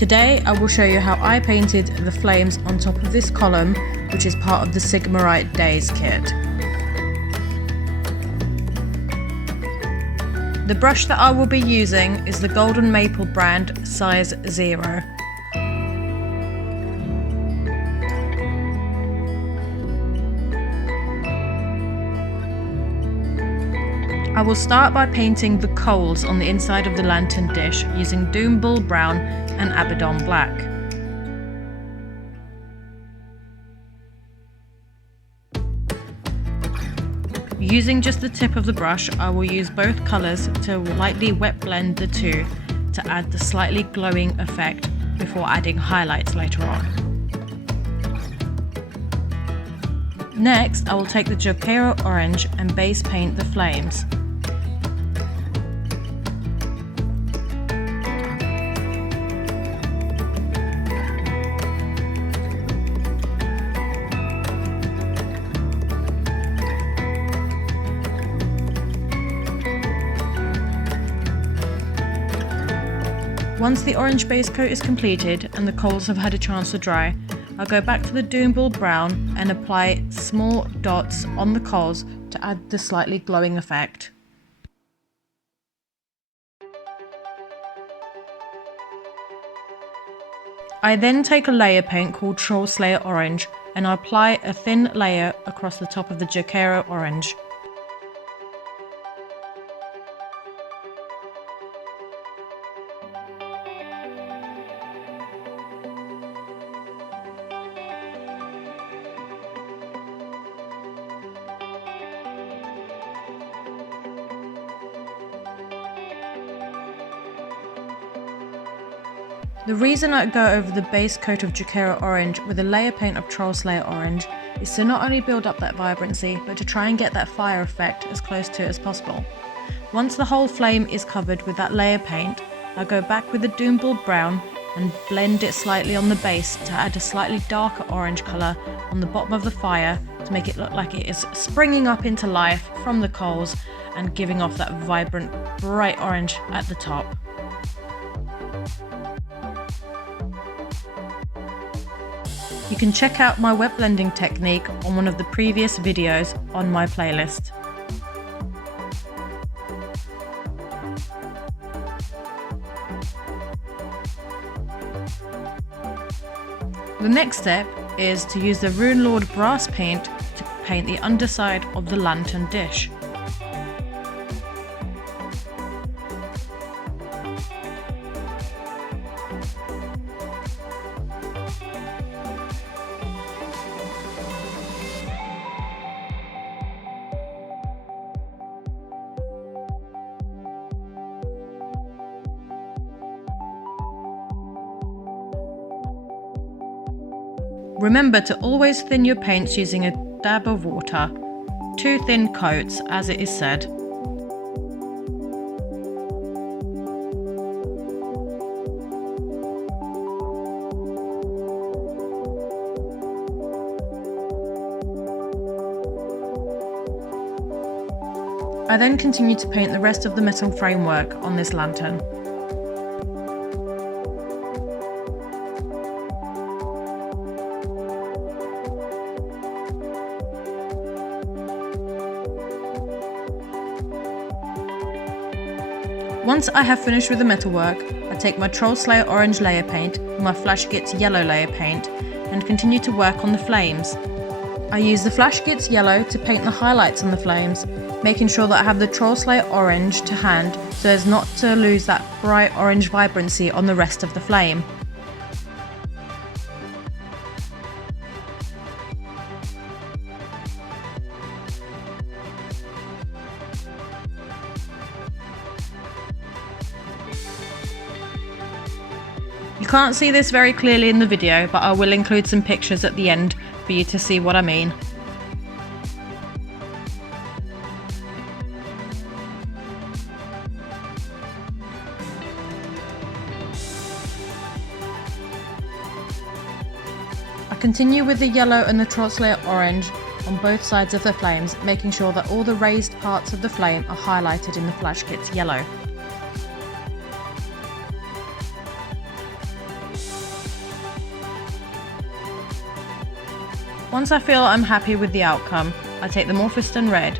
Today I will show you how I painted the flames on top of this column, which is part of the Sigmarite Days kit. The brush that I will be using is the Golden Maple brand size 0. I will start by painting the coals on the inside of the lantern dish using Doombull Brown and Abaddon Black. Using just the tip of the brush, I will use both colours to lightly wet blend the two to add the slightly glowing effect before adding highlights later on. Next, I will take the Jokaero Orange and base paint the flames. Once the orange base coat is completed and the coals have had a chance to dry, I'll go back to the Doombull Brown and apply small dots on the coals to add the slightly glowing effect. I then take a layer paint called Troll Slayer Orange and I apply a thin layer across the top of the Jokaero Orange. The reason I go over the base coat of Jokaero Orange with a layer paint of Troll Slayer Orange is to not only build up that vibrancy, but to try and get that fire effect as close to it as possible. Once the whole flame is covered with that layer paint, I go back with the Doombull Brown and blend it slightly on the base to add a slightly darker orange colour on the bottom of the fire to make it look like it is springing up into life from the coals and giving off that vibrant, bright orange at the top. You can check out my wet blending technique on one of the previous videos on my playlist. The next step is to use the Runelord brass paint to paint the underside of the lantern dish. Remember to always thin your paints using a dab of water, 2 thin coats as it is said. I then continue to paint the rest of the metal framework on this lantern. Once I have finished with the metalwork, I take my Troll Slayer Orange layer paint and my Flash Gitz Yellow layer paint and continue to work on the flames. I use the Flash Gitz Yellow to paint the highlights on the flames, making sure that I have the Troll Slayer Orange to hand so as not to lose that bright orange vibrancy on the rest of the flame. You can't see this very clearly in the video, but I will include some pictures at the end for you to see what I mean. I continue with the yellow and the Troll Slayer Orange on both sides of the flames, making sure that all the raised parts of the flame are highlighted in the Flash Gitz Yellow. Once I feel I'm happy with the outcome, I take the Morphiston Red.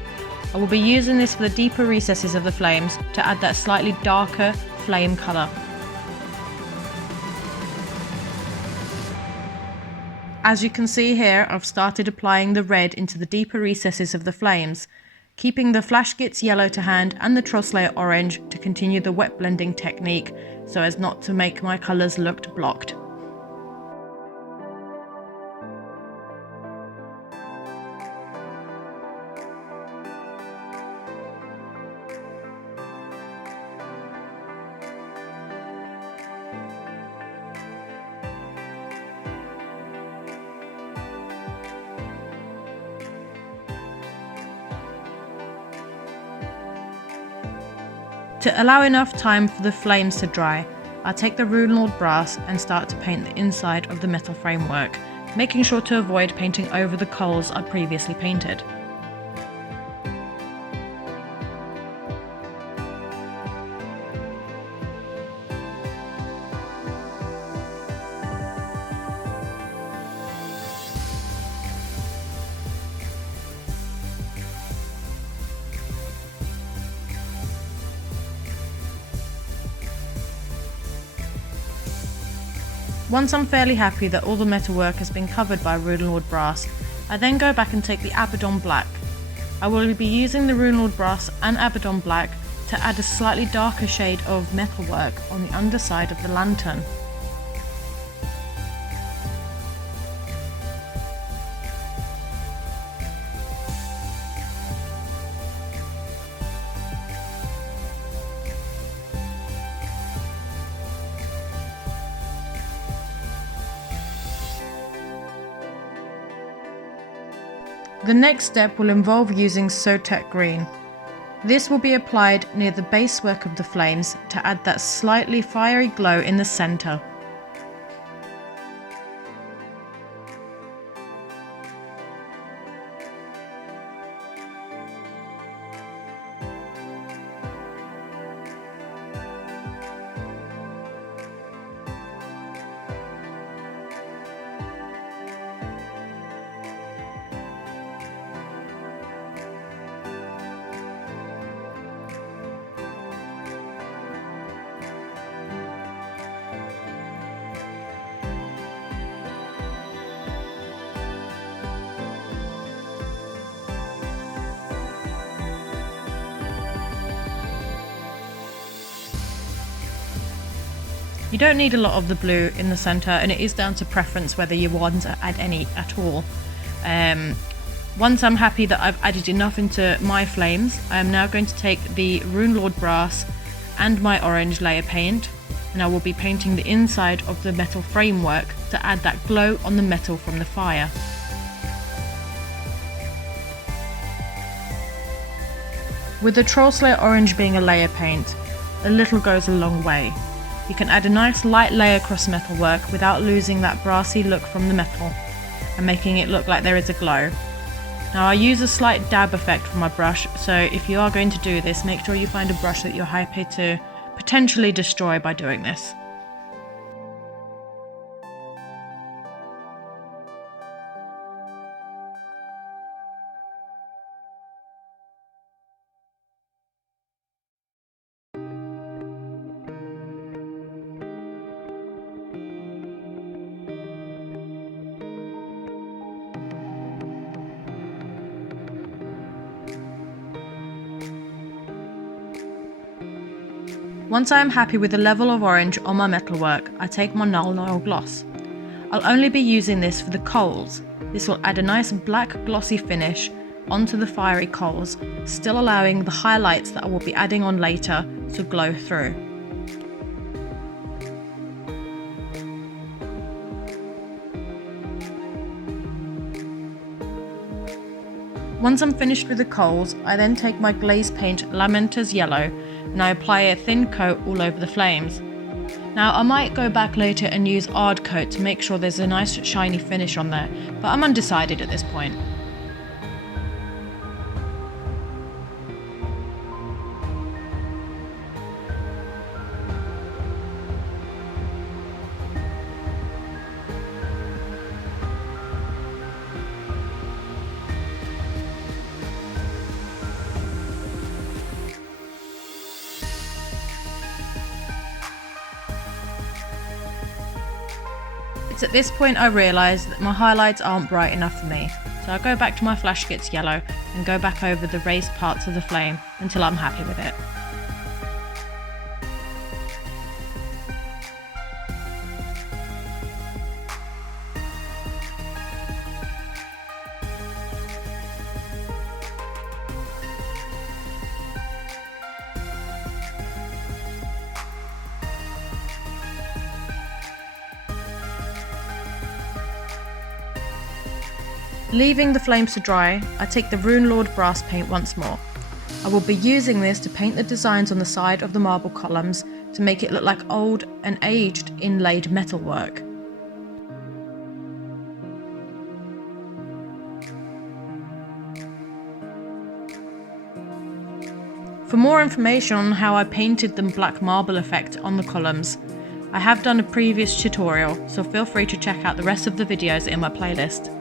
I will be using this for the deeper recesses of the flames to add that slightly darker flame colour. As you can see here, I've started applying the red into the deeper recesses of the flames, keeping the Flash Gitz yellow to hand and the Trosslayer orange to continue the wet blending technique so as not to make my colours look blocked. To allow enough time for the flames to dry, I'll take the Runelord Brass and start to paint the inside of the metal framework, making sure to avoid painting over the coals I previously painted. Once I'm fairly happy that all the metalwork has been covered by Runelord Brass, I then go back and take the Abaddon Black. I will be using the Runelord Brass and Abaddon Black to add a slightly darker shade of metalwork on the underside of the lantern. The next step will involve using Sotek Green. This will be applied near the base work of the flames to add that slightly fiery glow in the centre. You don't need a lot of the blue in the centre, and it is down to preference whether you want to add any at all. Once I'm happy that I've added enough into my flames, I am now going to take the Runelord Brass and my orange layer paint, and I will be painting the inside of the metal framework to add that glow on the metal from the fire. With the Trollslayer orange being a layer paint, a little goes a long way. You can add a nice light layer across metalwork without losing that brassy look from the metal and making it look like there is a glow. Now I use a slight dab effect for my brush, so if you are going to do this, make sure you find a brush that you're happy to potentially destroy by doing this. Once I am happy with the level of orange on my metalwork, I take my Nuln Oil Gloss. I'll only be using this for the coals. This will add a nice black glossy finish onto the fiery coals, still allowing the highlights that I will be adding on later to glow through. Once I'm finished with the coals, I then take my glaze paint Lamenter's Yellow and I apply a thin coat all over the flames. Now I might go back later and use Ard Coat to make sure there's a nice shiny finish on there, but I'm undecided at this point. It's at this point I realise that my highlights aren't bright enough for me, so I go back to my flash gets yellow and go back over the raised parts of the flame until I'm happy with it. Leaving the flames to dry, I take the Runelord brass paint once more. I will be using this to paint the designs on the side of the marble columns to make it look like old and aged inlaid metalwork. For more information on how I painted the black marble effect on the columns, I have done a previous tutorial, so feel free to check out the rest of the videos in my playlist.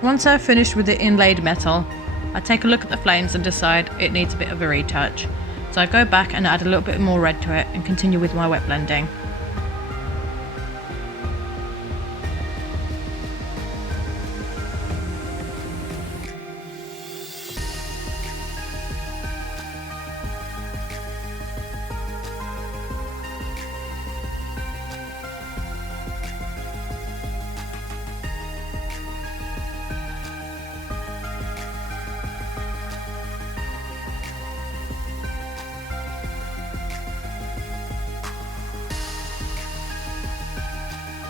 Once I've finished with the inlaid metal, I take a look at the flames and decide it needs a bit of a retouch. So I go back and add a little bit more red to it and continue with my wet blending.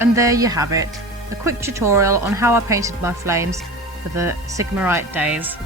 And there you have it, a quick tutorial on how I painted my flames for the Sigmarite days.